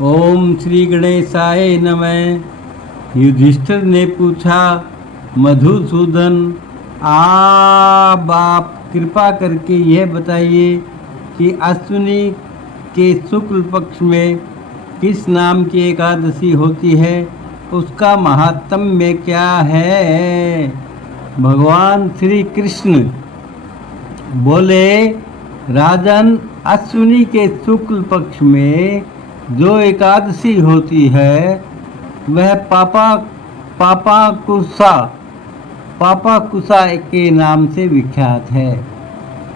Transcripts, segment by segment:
ओम श्री गणेशाय नमः। युधिष्ठिर ने पूछा, मधुसूदन, आप कृपा करके यह बताइए कि अश्विनी के शुक्ल पक्ष में किस नाम की एकादशी होती है, उसका महात्म्य क्या है। भगवान श्री कृष्ण बोले, राजन, अश्विनी के शुक्ल पक्ष में जो एकादशी होती है वह पापाकुसा के नाम से विख्यात है।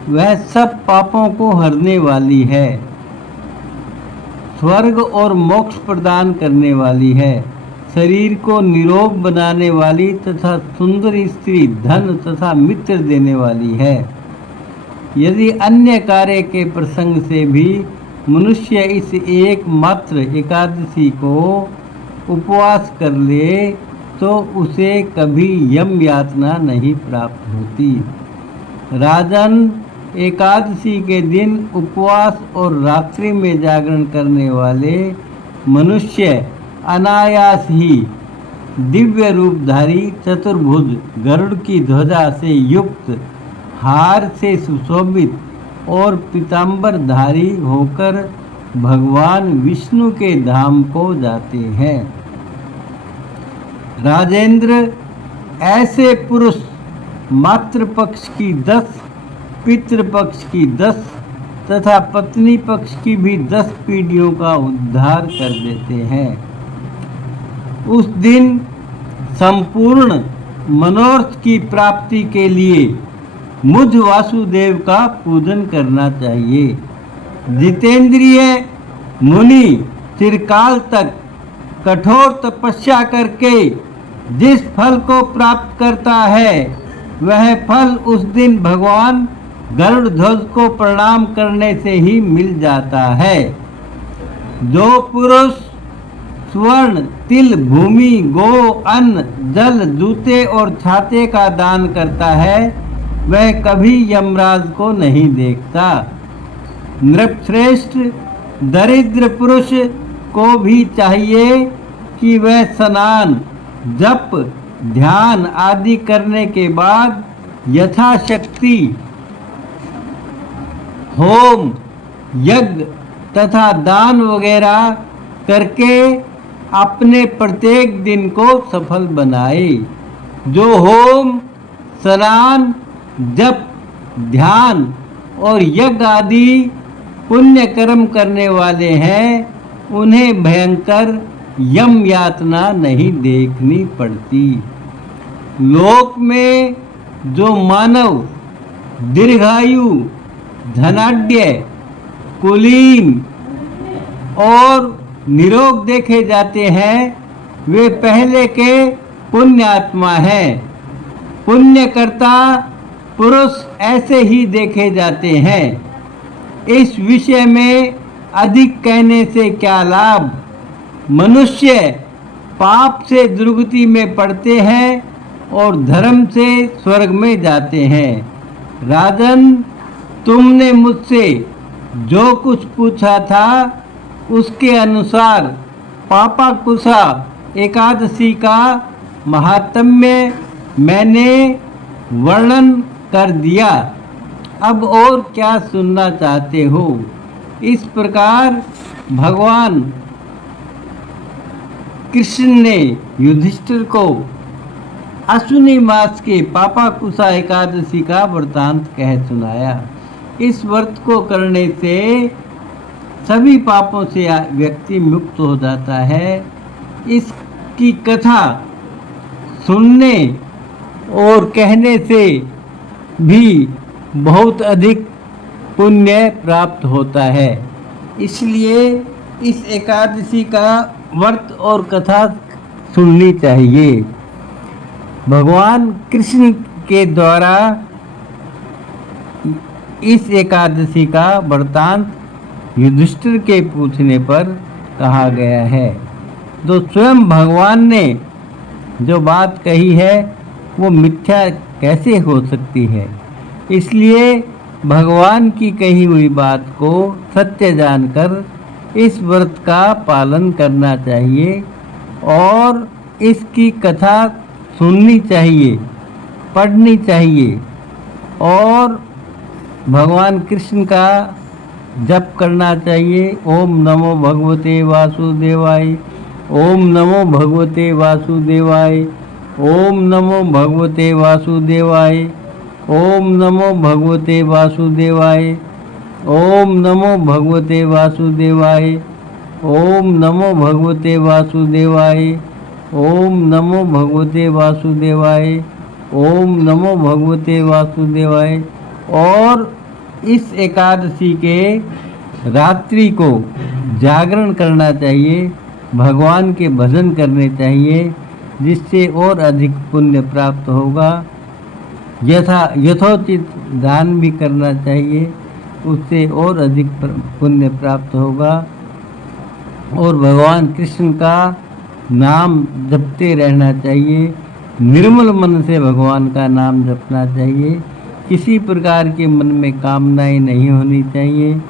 वह सब पापों को हरने वाली है, स्वर्ग और मोक्ष प्रदान करने वाली है, शरीर को निरोग बनाने वाली तथा सुंदर स्त्री, धन तथा मित्र देने वाली है। यदि अन्य कार्य के प्रसंग से भी मनुष्य इस एकमात्र एकादशी को उपवास कर ले तो उसे कभी यम यातना नहीं प्राप्त होती। राजन, एकादशी के दिन उपवास और रात्रि में जागरण करने वाले मनुष्य अनायास ही दिव्य रूपधारी चतुर्भुज गरुड़ की ध्वजा से युक्त, हार से सुशोभित और पीतांबरधारी होकर भगवान विष्णु के धाम को जाते हैं। राजेंद्र, ऐसे पुरुष मातृपक्ष की 10, पितृपक्ष की 10 तथा पत्नी पक्ष की भी 10 पीढ़ियों का उद्धार कर देते हैं। उस दिन संपूर्ण मनोरथ की प्राप्ति के लिए मुझ वासुदेव का पूजन करना चाहिए। जितेंद्रिय मुनि चिरकाल तक कठोर तपस्या करके जिस फल को प्राप्त करता है वह फल उस दिन भगवान गरुड़ ध्वज को प्रणाम करने से ही मिल जाता है। जो पुरुष स्वर्ण, तिल, भूमि, गो, अन्न, जल, जूते और छाते का दान करता है वह कभी यमराज को नहीं देखता। नृपश्रेष्ठ दरिद्र पुरुष को भी चाहिए कि वह स्नान, जप, ध्यान आदि करने के बाद यथाशक्ति होम, यज्ञ तथा दान वगैरह करके अपने प्रत्येक दिन को सफल बनाए। जो होम, स्नान, जप, ध्यान और यज्ञ आदि पुण्य कर्म करने वाले हैं उन्हें भयंकर यम यातना नहीं देखनी पड़ती। लोक में जो मानव दीर्घायु, धनाढ्य, कुलीन और निरोग देखे जाते हैं वे पहले के पुण्य आत्मा हैं। पुण्यकर्ता पुरुष ऐसे ही देखे जाते हैं। इस विषय में अधिक कहने से क्या लाभ। मनुष्य पाप से दुर्गति में पड़ते हैं और धर्म से स्वर्ग में जाते हैं। राजन, तुमने मुझसे जो कुछ पूछा था उसके अनुसार पापाकुसा एकादशी का महात्म्य मैंने वर्णन कर दिया। अब और क्या सुनना चाहते हो। इस प्रकार भगवान कृष्ण ने युधिष्ठिर को अश्विनी मास के पापाकुसा एकादशी का वृतांत कह सुनाया। इस व्रत को करने से सभी पापों से व्यक्ति मुक्त हो जाता है। इसकी कथा सुनने और कहने से भी बहुत अधिक पुण्य प्राप्त होता है। इसलिए इस एकादशी का व्रत और कथा सुननी चाहिए। भगवान कृष्ण के द्वारा इस एकादशी का वृतांत युधिष्ठिर के पूछने पर कहा गया है। तो स्वयं भगवान ने जो बात कही है वो मिथ्या कैसे हो सकती है। इसलिए भगवान की कही हुई बात को सत्य जानकर इस व्रत का पालन करना चाहिए और इसकी कथा सुननी चाहिए, पढ़नी चाहिए और भगवान कृष्ण का जप करना चाहिए। ओम नमो भगवते वासुदेवाय, ओम नमो भगवते वासुदेवाय, ओम नमो भगवते वासुदेवाय, ओम नमो भगवते वासुदेवाय, ओम नमो भगवते वासुदेवाय, ओम नमो भगवते वासुदेवाय, ओम नमो भगवते वासुदेवाय, ओम नमो भगवते वासुदेवाय। और इस एकादशी के रात्रि को जागरण करना चाहिए, भगवान के भजन करने चाहिए, जिससे और अधिक पुण्य प्राप्त होगा। यथोचित दान भी करना चाहिए, उससे और अधिक पुण्य प्राप्त होगा। और भगवान कृष्ण का नाम जपते रहना चाहिए, निर्मल मन से भगवान का नाम जपना चाहिए। किसी प्रकार के मन में कामनाएं नहीं होनी चाहिए।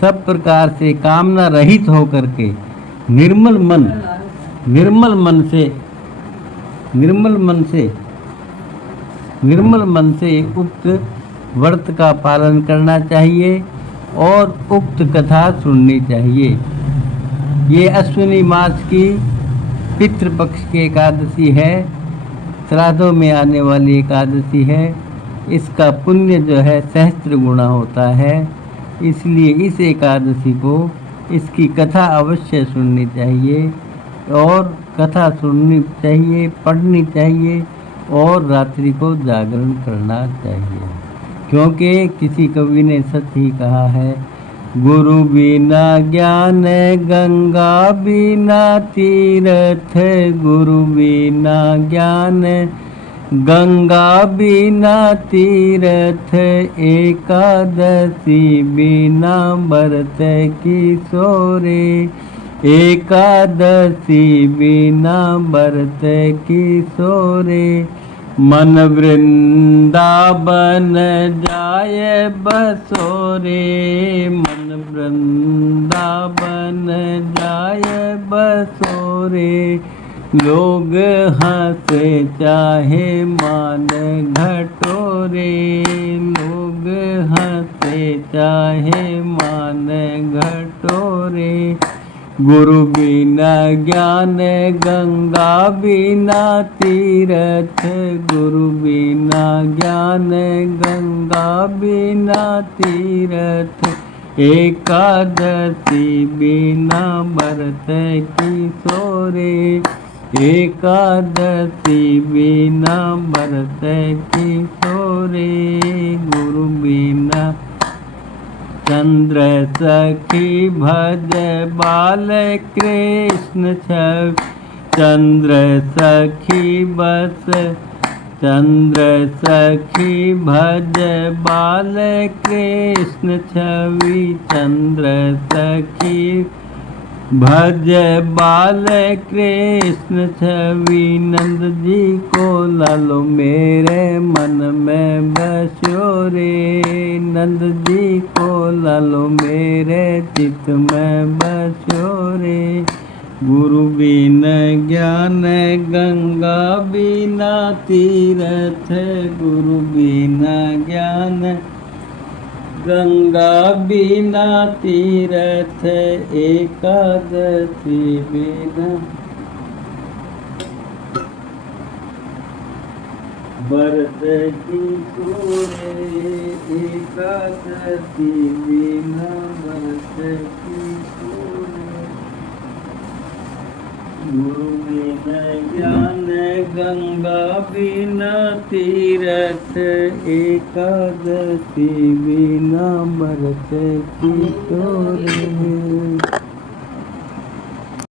सब प्रकार से कामना रहित होकर के निर्मल मन से उक्त व्रत का पालन करना चाहिए और उक्त कथा सुननी चाहिए। ये अश्विनी मास की पितृपक्ष की एकादशी है, श्राद्धों में आने वाली एकादशी है। इसका पुण्य जो है सहस्त्र गुना होता है, इसलिए इस एकादशी को इसकी कथा अवश्य सुननी चाहिए और कथा सुननी चाहिए, पढ़नी चाहिए और रात्रि को जागरण करना चाहिए। क्योंकि किसी कवि ने सच ही कहा है, गुरु बिना ज्ञान गंगा बिना तीर्थ, गुरु बिना ज्ञान गंगा बिना तीर्थ, एकादशी बिना व्रत किशोरे, एकादशी बिना व्रत किशोरे। मन वृंदावन जाय बसोरे, मन वृंदावन जाय बसोरे। लोग हंसे चाहे मान घटोरे, लोग हंसे चाहे मान घटोरे। गुरु बिना ज्ञान गंगा बिना तीर्थ, गुरु बिना ज्ञान गंगा बिना तीर्थ, एकादशी बिना व्रत किशोरे, एकादशी बिना व्रत किशोरे। गुरु बिना चंद्र सखी भज बाल कृष्ण छवि, चंद्र सखी बस चंद्र सखी भज बाल कृष्ण छवि, चंद्र सखी भज बाल कृष्ण छवि। नंद जी को लालो मेरे मन में बसो रे, नंद जी को लालो मेरे चित में बसो रे। गुरु बिना ज्ञान गंगा बिना तीर्थ, गुरु बिना ज्ञान गंगा बिना तीर्थ, एकादशी बिना व्रत किशोरे, एकादशी बिना व्रत किशोरे। गुरु बिना ज्ञान गंगा बिना तीर्थ, एकादशी बिना व्रत किशोरे।